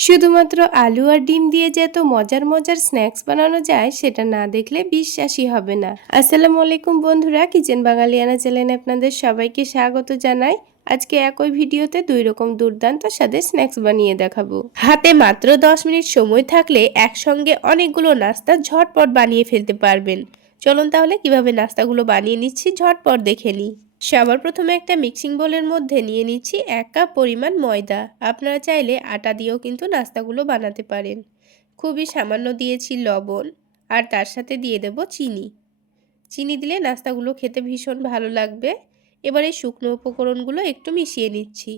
শুধুমাত্র আলু আর ডিম দিয়ে যে এত মজার মজার স্ন্যাক্স বানানো যায় সেটা না দেখলে বিশ্বাসই হবে না। আসসালামু আলাইকুম বন্ধুরা, কিচেন বাঙালিয়ানা চ্যানেলে আপনাদের সবাইকে স্বাগত জানাই। আজকে একই ভিডিওতে দুই রকম দুর্দান্ত স্বাদের স্ন্যাক্স বানিয়ে দেখাবো। হাতে মাত্র 10 মিনিট সময় থাকলে একসঙ্গে অনেকগুলো নাস্তা ঝটপট বানিয়ে ফেলতে পারবেন। চলুন তাহলে কিভাবে নাস্তাগুলো বানিয়ে নিচ্ছি ঝটপট দেখে নিই। সবার প্রথমে একটা মিক্সিং বোলের মধ্যে নিয়ে নিচ্ছি 1 কাপ পরিমাণ ময়দা। আপনারা চাইলে আটা দিয়েও কিন্তু নাস্তাগুলো বানাতে পারেন। খুবই সামান্য দিয়েছি লবণ, আর তার সাথে দিয়ে দেব চিনি। চিনি দিলে নাস্তাগুলো খেতে ভীষণ ভালো লাগবে। এবার এই শুকনো উপকরণগুলো একটু মিশিয়ে নিচ্ছি।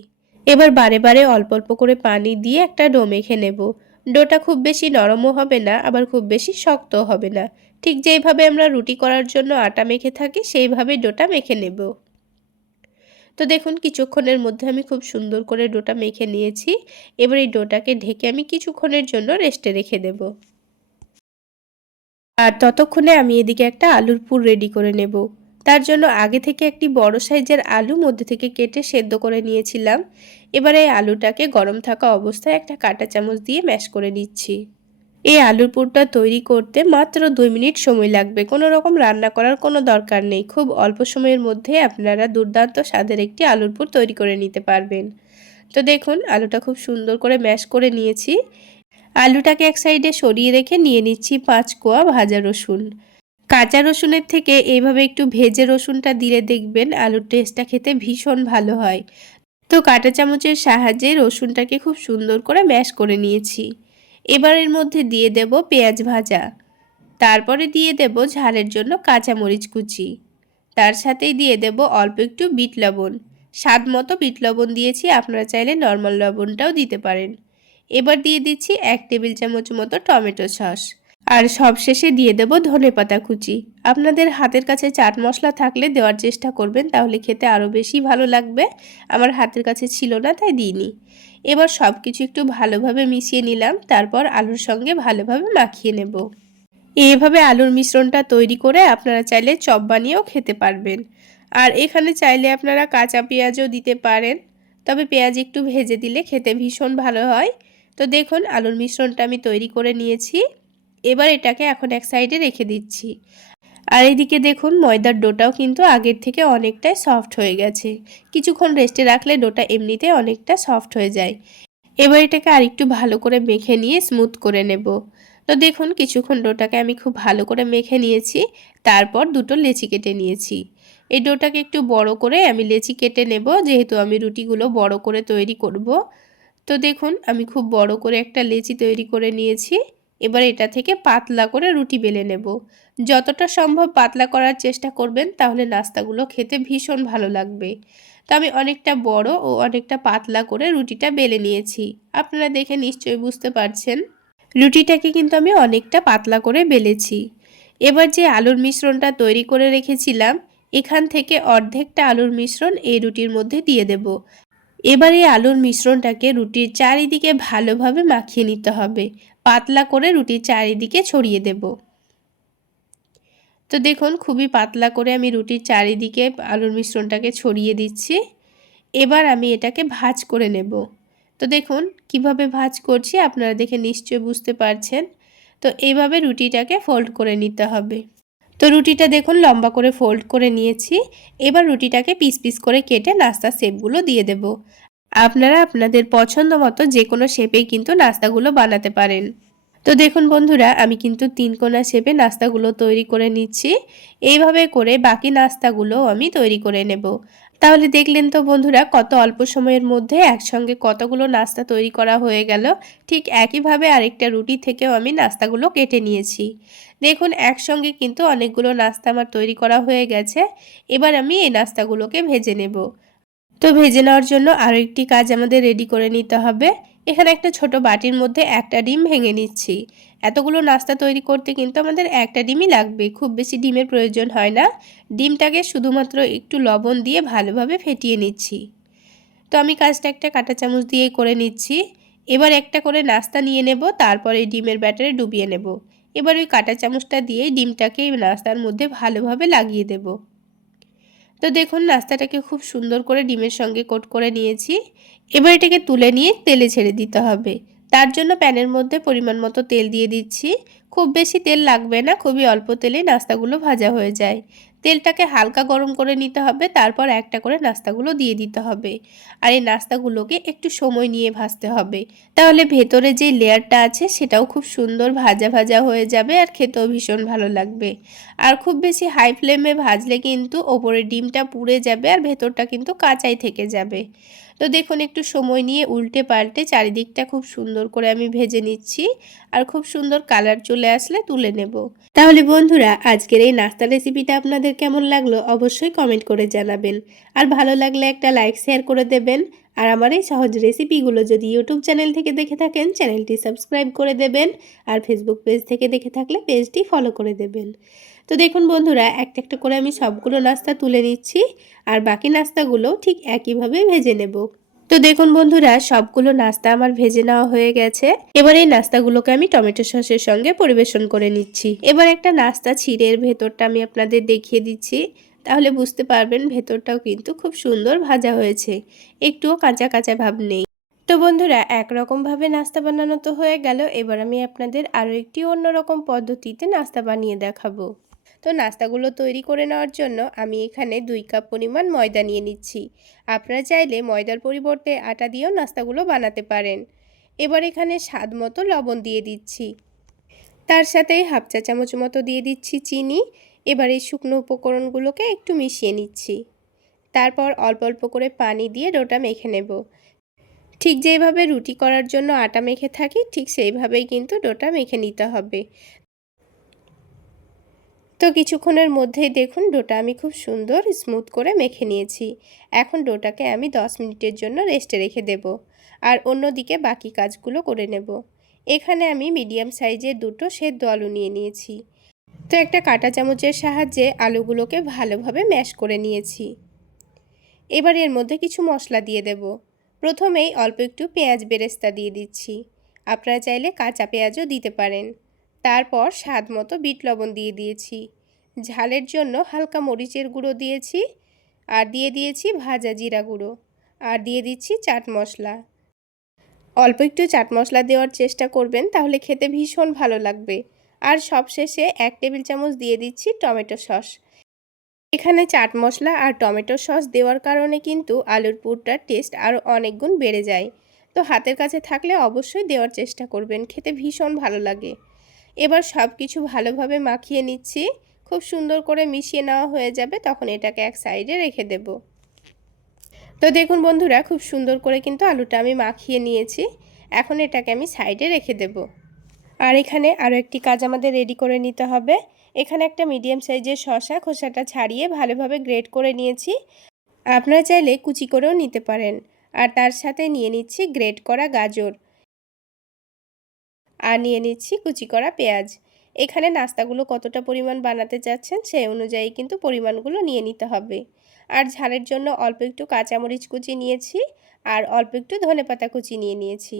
এবার বারে বারে অল্প অল্প করে পানি দিয়ে একটা ডো মেখে নেব। ডোটা খুব বেশি নরমও হবে না, আবার খুব বেশি শক্তও হবে না। ঠিক যেইভাবে আমরা রুটি করার জন্য আটা মেখে থাকি সেইভাবেই ডোটা মেখে নেব। তো দেখুন কিছুক্ষণের মধ্যে আমি খুব সুন্দর করে ডোটা মেখে নিয়েছি। এবার এই ডোটাকে ঢেকে আমি কিছুক্ষণের জন্য রেস্টে রেখে দেব। আর ততক্ষণে আমি এদিকে একটা আলুর পুর রেডি করে নেব। তার জন্য আগে থেকে একটি বড় সাইজের আলু মধ্যে থেকে কেটে সেদ্ধ করে নিয়েছিলাম। এবার এই আলুটাকে গরম থাকা অবস্থায় একটা কাঁটা চামচ দিয়ে ম্যাশ করে নিচ্ছি। এই আলুর পুরটা তৈরি করতে মাত্র 2 মিনিট সময় লাগবে। কোনো রকম রান্না করার কোনো দরকার নেই। খুব অল্প সময়ের মধ্যে আপনারা দুর্দান্ত স্বাদের একটি আলুর পুর তৈরি করে নিতে পারবেন। তো দেখুন আলুটা খুব সুন্দর করে ম্যাশ করে নিয়েছি। আলুটাকে এক সাইডে সরিয়ে রেখে নিয়ে নিচ্ছি 5 কোয়া ভাজা রসুন। কাঁচা রসুনের থেকে এইভাবে একটু ভেজে রসুনটা দিলে দেখবেন আলুর টেস্টটা খেতে ভীষণ ভালো হয়। তো কাঁটা চামচের সাহায্যে রসুনটাকে খুব সুন্দর করে ম্যাশ করে নিয়েছি। এবার এর মধ্যে দিয়ে দেব পেঁয়াজ ভাজা, তারপরে দিয়ে দেব ঝালের জন্য কাঁচামরিচ কুচি, তার সাথেই দিয়ে দেব অল্প একটু বিট লবণ। স্বাদ মতো বিট লবণ দিয়েছি, আপনারা চাইলে নর্মাল লবণটাও দিতে পারেন। এবার দিয়ে দিচ্ছি 1 টেবিল চামচ মতো টমেটো সস, আর সবশেষে দিয়ে দেব ধনেপাতা কুচি। আপনাদের হাতের কাছে চাট মশলা থাকলে দেওয়ার চেষ্টা করবেন, তাহলে খেতে আরও বেশি ভালো লাগবে। আমার হাতের কাছে ছিল না তাই দিইনি। এবার সব কিছু একটু ভালোভাবে মিশিয়ে নিলাম, তারপর আলুর সঙ্গে ভালোভাবে মাখিয়ে নেব। এইভাবে আলুর মিশ্রণটা তৈরি করে আপনারা চাইলে চপ বানিয়েও খেতে পারবেন। আর এখানে চাইলে আপনারা কাঁচা পেঁয়াজও দিতে পারেন, তবে পেঁয়াজ একটু ভেজে দিলে খেতে ভীষণ ভালো হয়। তো দেখুন আলুর মিশ্রণটা আমি তৈরি করে নিয়েছি। এবার এটাকে এখন এক সাইডে রেখে দিচ্ছি। আর এইদিকে দেখুন ময়দার ডোটাও কিন্তু আগের থেকে অনেকটাই সফট হয়ে গেছে। কিছুক্ষণ রেস্টে রাখলে ডোটা এমনিতে অনেকটা সফট হয়ে যায়। এবার এটাকে আরেকটু ভালো করে মেখে নিয়ে স্মুথ করে নেব। তো দেখুন কিছুক্ষণ ডোটাকে আমি খুব ভালো করে মেখে নিয়েছি। তারপর দুটো লেচি কেটে নিয়েছি। এই ডোটাকে একটু বড় করে আমি লেচি কেটে নেব, যেহেতু আমি রুটিগুলো বড় করে তৈরি করব। তো দেখুন আমি খুব বড় করে একটা লেচি তৈরি করে নিয়েছি। এবার এটা থেকে পাতলা করে রুটি বেলে নেব। যতটা সম্ভব পাতলা করার চেষ্টা করবেন, তাহলে নাস্তাগুলো খেতে ভীষণ ভালো লাগবে। তো আমি অনেকটা বড় ও অনেকটা পাতলা করে রুটিটা বেলে নিয়েছি। আপনারা দেখে নিশ্চয়ই বুঝতে পারছেন। রুটিটাকে কিন্তু আমি অনেকটা পাতলা করে বেলেছি। এবার যে আলুর মিশ্রণটা তৈরি করে রেখেছিলাম, এখান থেকে অর্ধেকটা আলুর মিশ্রণ এই রুটির মধ্যে দিয়ে দেব। এবার এই আলুর মিশ্রণটাকে রুটির চারিদিকে ভালোভাবে মাখিয়ে নিতে হবে। পাতলা করে রুটির চারিদিকে ছড়িয়ে দেব। তো দেখুন খুবই পাতলা করে আমি রুটির চারিদিকে আলুর মিশ্রণটাকে ছড়িয়ে দিচ্ছি। এবার আমি এটাকে ভাঁজ করে নেব। তো দেখুন কিভাবে ভাঁজ করছি আপনারা দেখে নিশ্চয়ই বুঝতে পারছেন। তো এইভাবে রুটিটাকে ফোল্ড করে নিতে হবে। তো রুটিটা দেখুন লম্বা করে ফোল্ড করে নিয়েছি। এবার রুটিটাকে পিস পিস করে কেটে নাস্তার শেপগুলো দিয়ে দেব। আপনারা আপনাদের পছন্দ মতো যে কোনো শেপেই কিন্তু নাস্তাগুলো বানাতে পারেন। তো দেখুন বন্ধুরা আমি কিন্তু 3 কোনা শেপে নাস্তাগুলো তৈরি করে নিচ্ছি। এইভাবে করে বাকি নাস্তাগুলো আমি তৈরি করে নেব। তাহলে দেখলেন তো বন্ধুরা কত অল্প সময়ের মধ্যে একসঙ্গে কতগুলো নাস্তা তৈরি করা হয়ে গেল। ঠিক একইভাবে আরেকটা রুটি থেকেও আমি নাস্তাগুলো কেটে নিয়েছি। দেখুন একসঙ্গে কিন্তু অনেকগুলো নাস্তা আমার তৈরি করা হয়ে গেছে। এবার আমি এই নাস্তাগুলোকে ভেজে নেব। তো ভেজে নেওয়ার জন্য আরও একটি কাজ আমাদের রেডি করে নিতে হবে। এখানে একটা ছোট বাটির মধ্যে একটা ডিম ভেঙে নিচ্ছি। এতগুলো নাস্তা তৈরি করতে কিন্তু আমাদের একটা ডিমই লাগবে, খুব বেশি ডিমের প্রয়োজন হয় না। ডিমটাকে শুধুমাত্র একটু লবণ দিয়ে ভালোভাবে ফেটিয়ে নিচ্ছি। তো আমি কাজটা একটা কাঁটা চামচ দিয়েই করে নিচ্ছি। এবার একটা করে নাস্তা নিয়ে নেব, তারপরে ডিমের ব্যাটারে ডুবিয়ে নেব। এবার ওই কাঁটা চামচটা দিয়ে ডিমটাকে এই নাস্তার মধ্যে ভালোভাবে লাগিয়ে দেব। তো দেখুন নাস্তাটাকে খুব সুন্দর করে ডিমের সঙ্গে কোট করে নিয়েছি। এবার এটাকে তুলে নিয়ে তেলে ছেড়ে দিতে হবে। তার জন্য প্যানের মধ্যে পরিমাণ মতো তেল দিয়ে দিচ্ছি। খুব বেশি তেল লাগবে না, খুবই অল্প তেলেই নাস্তাগুলো ভাজা হয়ে যায়। তেলটাকে হালকা গরম করে নিতে হবে, তারপর একটা করে নাস্তাগুলো দিয়ে দিতে হবে। আর এই নাস্তাগুলোকে একটু সময় নিয়ে ভাজতে হবে, তাহলে ভেতরে যে লেয়ারটা আছে সেটাও খুব সুন্দর ভাজা ভাজা হয়ে যাবে আর খেতেও ভীষণ ভালো লাগবে। আর খুব বেশি হাই ফ্লেমে ভাজলে কিন্তু ওপরের ডিমটা পুড়ে যাবে আর ভেতরটা কিন্তু কাঁচাই থেকে যাবে। তো দেখুন একটু সময় নিয়ে উল্টে পাল্টে চারিদিকটা খুব সুন্দর করে আমি ভেজে নিচ্ছি। আর খুব সুন্দর কালার চলে আসলে তুলে নেব। তাহলে বন্ধুরা, আজকের এই নাস্তা রেসিপিটা আপনাদের কেমন লাগলো অবশ্যই কমেন্ট করে জানাবেন। আর ভালো লাগলে একটা লাইক শেয়ার করে দেবেন। আর আমার এই সহজ রেসিপিগুলো যদি ইউটিউব চ্যানেল থেকে দেখে থাকেন চ্যানেলটি সাবস্ক্রাইব করে দেবেন। আর ফেসবুক পেজ থেকে দেখে থাকলে পেজটি ফলো করে দেবেন। তো দেখুন বন্ধুরা, একটা একটা করে আমি সবগুলো নাস্তা তুলে নিচ্ছি আর বাকি নাস্তাগুলো ঠিক একইভাবে ভেজে নেব। তো দেখুন বন্ধুরা, সবগুলো নাস্তা আমার ভেজে নেওয়া হয়ে গেছে। এবার এই নাস্তাগুলোকে আমি টমেটো সসের সঙ্গে পরিবেশন করে নিচ্ছি। এবার একটা নাস্তা ছিঁড়ে এর ভেতরটা আমি আপনাদের দেখিয়ে দিচ্ছি, তাহলে বুঝতে পারবেন ভেতরটাও কিন্তু খুব সুন্দর ভাজা হয়েছে, একটুও কাঁচা কাঁচা ভাব নেই। তো বন্ধুরা, একরকমভাবে নাস্তা বানানো তো হয়ে গেল, এবার আমি আপনাদের আরও একটি অন্যরকম পদ্ধতিতে নাস্তা বানিয়ে দেখাবো। তো নাস্তাগুলো তৈরি করে নেওয়ার জন্য আমি এখানে 2 কাপ পরিমাণ ময়দা নিয়ে নিচ্ছি। আপনারা চাইলে ময়দার পরিবর্তে আটা দিয়েও নাস্তাগুলো বানাতে পারেন। এবার এখানে স্বাদ মতো লবণ দিয়ে দিচ্ছি, তার সাথেই হাফ চা চামচ মতো দিয়ে দিচ্ছি চিনি। এবার এই শুকনো উপকরণগুলোকে একটু মিশিয়ে নিচ্ছি, তারপর অল্প অল্প করে পানি দিয়ে ডোটা মেখে নেব। ঠিক যেভাবে রুটি করার জন্য আটা মেখে থাকি ঠিক সেইভাবেই কিন্তু ডোটা মেখে নিতে হবে। তো কিছুক্ষণের মধ্যেই দেখুন ডোটা আমি খুব সুন্দর স্মুথ করে মেখে নিয়েছি। এখন ডোটাকে আমি 10 মিনিটের জন্য রেস্টে রেখে দেব আর অন্যদিকে বাকি কাজগুলো করে নেব। এখানে আমি মিডিয়াম সাইজের দুটো সেদ্ধ আলু নিয়ে নিয়েছি। তো একটা কাঁটা চামচের সাহায্যে আলুগুলোকে ভালোভাবে ম্যাশ করে নিয়েছি। এবার এর মধ্যে কিছু মশলা দিয়ে দেব। প্রথমেই অল্প একটু পেঁয়াজ বেরেস্তা দিয়ে দিচ্ছি, আপনারা চাইলে কাঁচা পেঁয়াজও দিতে পারেন। তারপর স্বাদ মতো বিট লবণ দিয়ে দিয়েছি। ঝালের জন্য হালকা মরিচের গুঁড়ো দিয়েছি, আর দিয়ে দিয়েছি ভাজা জিরা গুঁড়ো, আর দিয়ে দিচ্ছি চাট মশলা। অল্প একটু চাট মশলা দেওয়ার চেষ্টা করবেন, তাহলে খেতে ভীষণ ভালো লাগবে। আর সবশেষে 1 টেবিল চামচ দিয়ে দিচ্ছি টমেটো সস। এখানে চাট মশলা আর টমেটো সস দেওয়ার কারণে কিন্তু আলুর পুরটার টেস্ট আরও অনেক গুণ বেড়ে যায়। তো হাতের কাছে থাকলে অবশ্যই দেওয়ার চেষ্টা করবেন, খেতে ভীষণ ভালো লাগে। এবার সব কিছু ভালোভাবে মাখিয়ে নিচ্ছি। খুব সুন্দর করে মিশিয়ে নেওয়া হয়ে যাবে, তখন এটাকে এক সাইডে রেখে দেব। তো দেখুন বন্ধুরা, খুব সুন্দর করে কিন্তু আলুটা আমি মাখিয়ে নিয়েছি। এখন এটাকে আমি সাইডে রেখে দেব। আর এখানে আরও একটি কাজ আমাদের রেডি করে নিতে হবে। এখানে একটা মিডিয়াম সাইজের শসা খোসাটা ছাড়িয়ে ভালোভাবে গ্রেট করে নিয়েছি, আপনারা চাইলে কুচি করেও নিতে পারেন। আর তার সাথে নিয়ে নিচ্ছি গ্রেট করা গাজর, আর নিয়ে নিচ্ছি কুচি করা পেঁয়াজ। এখানে নাস্তাগুলো কতটা পরিমাণ বানাতে চাচ্ছেন সেই অনুযায়ী কিন্তু পরিমাণগুলো নিয়ে নিতে হবে। আর ঝালের জন্য অল্প একটু কাঁচামরিচ কুচি নিয়েছি, আর অল্প একটু ধনেপাতা কুচি নিয়ে নিয়েছি।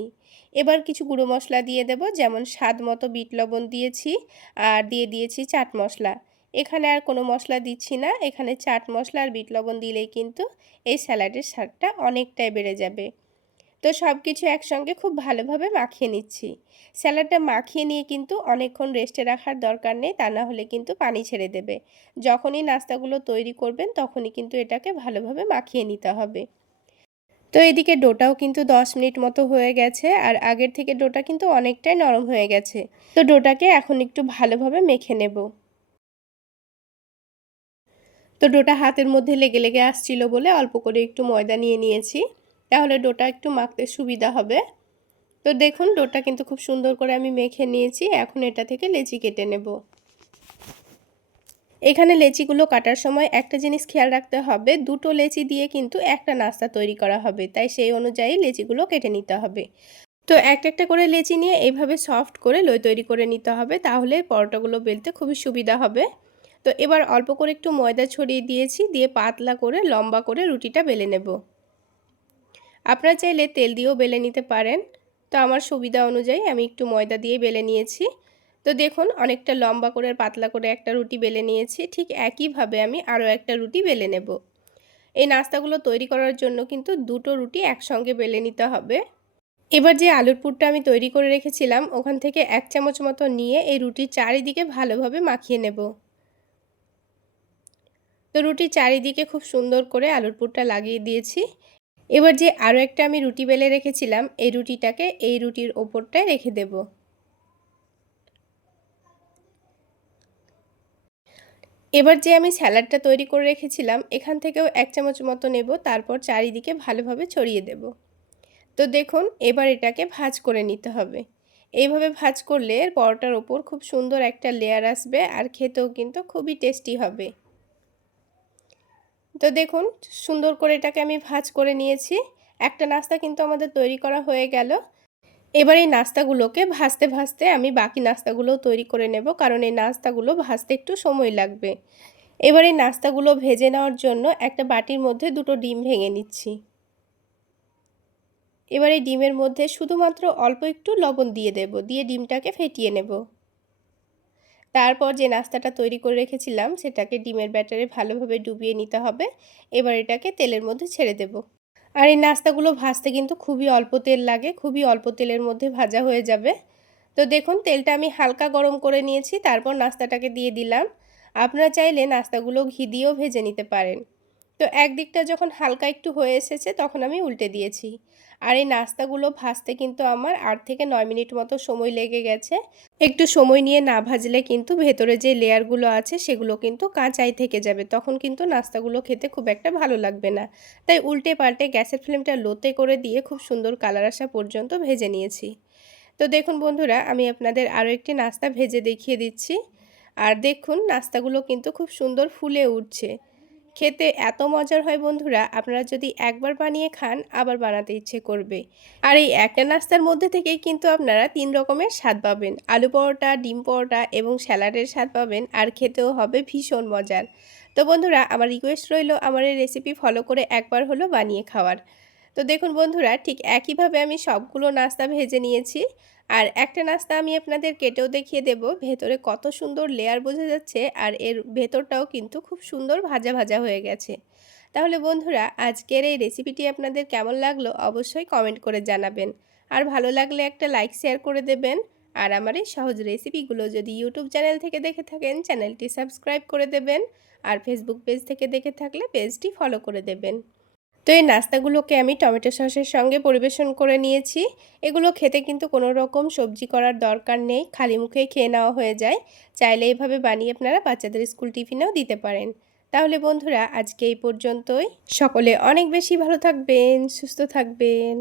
এবার কিছু গুঁড়ো মশলা দিয়ে দেব, যেমন স্বাদ মতো বিট লবণ দিয়েছি, আর দিয়ে দিয়েছি চাট মশলা। এখানে আর কোনো মশলা দিচ্ছি না, এখানে চাট মশলা আর বিট লবণ দিলেই কিন্তু এই স্যালাডের স্বাদটা অনেকটাই বেড়ে যাবে। তো সব কিছু একসঙ্গে খুব ভালোভাবে মাখিয়ে নিচ্ছি। স্যালাডটা মাখিয়ে নিয়ে কিন্তু অনেকক্ষণ রেস্টে রাখার দরকার নেই, তা না হলে কিন্তু পানি ছেড়ে দেবে। যখনই নাস্তাগুলো তৈরি করবেন তখনই কিন্তু এটাকে ভালোভাবে মাখিয়ে নিতে হবে। তো এদিকে ডোটাও কিন্তু 10 মিনিট মতো হয়ে গেছে, আর আগের থেকে ডোটা কিন্তু অনেকটাই নরম হয়ে গেছে। তো ডোটাকে এখন একটু ভালোভাবে মেখে নেব। তো ডোটা হাতের মধ্যে লেগে লেগে আসছিল বলে অল্প করে একটু ময়দা নিয়ে নিয়েছি, তাহলে ডোটা একটু মাখতে সুবিধা হবে। তো দেখুন ডোটা কিন্তু খুব সুন্দর করে আমি মেখে নিয়েছি। এখন এটা থেকে লেচি কেটে নেব। এখানে লেচিগুলো কাটার সময় একটা জিনিস খেয়াল রাখতে হবে, দুটো লেচি দিয়ে কিন্তু একটা নাস্তা তৈরি করা হবে, তাই সেই অনুযায়ী লেচিগুলো কেটে নিতে হবে। তো একটা একটা করে লেচি নিয়ে এইভাবে সফট করে লই তৈরি করে নিতে হবে, তাহলে পরোটাগুলো বেলতে খুবই সুবিধা হবে। তো এবার অল্প করে একটু ময়দা ছড়িয়ে দিয়েছি, দিয়ে পাতলা করে লম্বা করে রুটিটা বেলে নেব। আপনারা চাইলে তেল দিয়েও বেলে নিতে পারেন, তো আমার সুবিধা অনুযায়ী আমি একটু ময়দা দিয়ে বেলে নিয়েছি। তো দেখুন অনেকটা লম্বা করে পাতলা করে একটা রুটি বেলে নিয়েছি, ঠিক একইভাবে আমি আরও একটা রুটি বেলে নেব। এই নাস্তাগুলো তৈরি করার জন্য কিন্তু দুটো রুটি একসঙ্গে বেলে নিতে হবে। এবার যে আলুর পুরটা আমি তৈরি করে রেখেছিলাম ওখান থেকে 1 চামচ মতো নিয়ে এই রুটির চারিদিকে ভালোভাবে মাখিয়ে নেব। তো রুটির চারিদিকে খুব সুন্দর করে আলুর পুরটা লাগিয়ে দিয়েছি। এবার যে আরও একটা আমি রুটি বেলে রেখেছিলাম এই রুটিটাকে এই রুটির ওপরটায় রেখে দেব। এবার যে আমি স্যালাডটা তৈরি করে রেখেছিলাম এখান থেকেও 1 চামচ মতো নেব, তারপর চারিদিকে ভালোভাবে ছড়িয়ে দেব। তো দেখুন এবার এটাকে ভাঁজ করে নিতে হবে। এইভাবে ভাঁজ করলে পরোটার ওপর খুব সুন্দর একটা লেয়ার আসবে আর খেতেও কিন্তু খুবই টেস্টি হবে। তো দেখুন সুন্দর করে এটাকে আমি ভাঁজ করে নিয়েছি। একটা নাস্তা কিন্তু আমাদের তৈরি করা হয়ে গেল। এবার এই নাস্তাগুলোকে ভাজতে ভাজতে আমি বাকি নাস্তাগুলোও তৈরি করে নেব, কারণ এই নাস্তাগুলো ভাজতে একটু সময় লাগবে। এবার এই নাস্তাগুলো ভেজে নেওয়ার জন্য একটা বাটির মধ্যে 2টো ডিম ভেঙে নিচ্ছি। এবার এই ডিমের মধ্যে শুধুমাত্র অল্প একটু লবণ দিয়ে দেব, দিয়ে ডিমটাকে ফেটিয়ে নেব। তারপর যে নাস্তাটা তৈরি করে রেখেছিলাম সেটাকে ডিমের ব্যাটারে ভালোভাবে ডুবিয়ে নিতে হবে। এবার এটাকে তেলের মধ্যে ছেড়ে দেব। আর এই নাস্তাগুলো ভাজতে কিন্তু খুবই অল্প তেল লাগে, খুবই অল্প তেলের মধ্যে ভাজা হয়ে যাবে। তো দেখুন তেলটা আমি হালকা গরম করে নিয়েছি, তারপর নাস্তাটাকে দিয়ে দিলাম। আপনারা চাইলে নাস্তাগুলো ঘি দিয়েও ভেজে নিতে পারেন। তো একদিকটা যখন হালকা একটু হয়ে এসেছে তখন আমি উল্টে দিয়েছি। আর এই নাস্তাগুলো ভাজতে কিন্তু আমার 8 থেকে 9 মিনিট মতো সময় লেগে গেছে। একটু সময় নিয়ে না ভাজলে কিন্তু ভেতরে যে লেয়ারগুলো আছে সেগুলো কিন্তু কাঁচাই থেকে যাবে, তখন কিন্তু নাস্তাগুলো খেতে খুব একটা ভালো লাগবে না। তাই উল্টে পাল্টে গ্যাসের ফ্লেমটা লোতে করে দিয়ে খুব সুন্দর কালার আসা পর্যন্ত ভেজে নিয়েছি। তো দেখুন বন্ধুরা আমি আপনাদের আরও একটি নাস্তা ভেজে দেখিয়ে দিচ্ছি। আর দেখুন নাস্তাগুলো কিন্তু খুব সুন্দর ফুলে উঠছে। খেতে এত মজার হয় বন্ধুরা, আপনারা যদি একবার বানিয়ে খান আবার বানাতে ইচ্ছে করবে। আর এই একটা নাস্তার মধ্যে থেকেই কিন্তু আপনারা 3 রকমের স্বাদ পাবেন। আলু পরোটা, ডিম পরোটা এবং স্যালাডের স্বাদ পাবেন, আর খেতেও হবে ভীষণ মজার। তো বন্ধুরা আমার রিকোয়েস্ট রইল আমার এই রেসিপি ফলো করে একবার হলো বানিয়ে খাওয়ার। তো দেখুন বন্ধুরা ঠিক একইভাবে আমি সবগুলো নাস্তা ভেজে নিয়েছি। আর একটা নাস্তা আমি আপনাদের কেটেও দেখিয়ে দেব, ভেতরে কত সুন্দর লেয়ার বোঝা যাচ্ছে আর এর ভেতরটাও কিন্তু খুব সুন্দর ভাজা ভাজা হয়ে গেছে। তাহলে বন্ধুরা আজকের এই রেসিপিটি আপনাদের কেমন লাগলো অবশ্যই কমেন্ট করে জানাবেন। আর ভালো লাগলে একটা লাইক শেয়ার করে দেবেন। আর আমার এই সহজ রেসিপিগুলো যদি ইউটিউব চ্যানেল থেকে দেখে থাকেন চ্যানেলটি সাবস্ক্রাইব করে দেবেন। আর ফেসবুক পেজ থেকে দেখে থাকলে পেজটি ফলো করে দেবেন। তো এই নাস্তাগুলোকে আমি টমেটো সসের সঙ্গে পরিবেশন করে নিয়েছি। এগুলো খেতে কিন্তু কোনো রকম সবজি করার দরকার নেই, খালি মুখেই খেয়ে নেওয়া হয়ে যায়। চাইলে এইভাবে বানিয়ে আপনারা বাচ্চাদের স্কুল টিফিনেও দিতে পারেন। তাহলে বন্ধুরা আজকে এই পর্যন্তই। সকলে অনেক বেশি ভালো থাকবেন, সুস্থ থাকবেন।